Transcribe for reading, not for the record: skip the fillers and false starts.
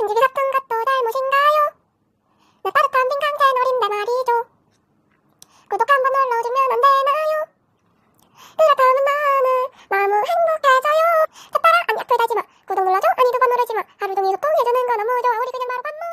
편집이 같은 것도 잘못인가요? 내 따뜻한 빈강 채널인데 말이죠. 구독 한번 눌러주면 안 되나요? 그렇다면 나는 너무 행복해져요. 자, 따라 안 약불 달지마. 구독 눌러줘. 아니 2번 누르지마. 하루 종일 소통해주는 거 너무 좋아. 우리 그냥 바로 밥 먹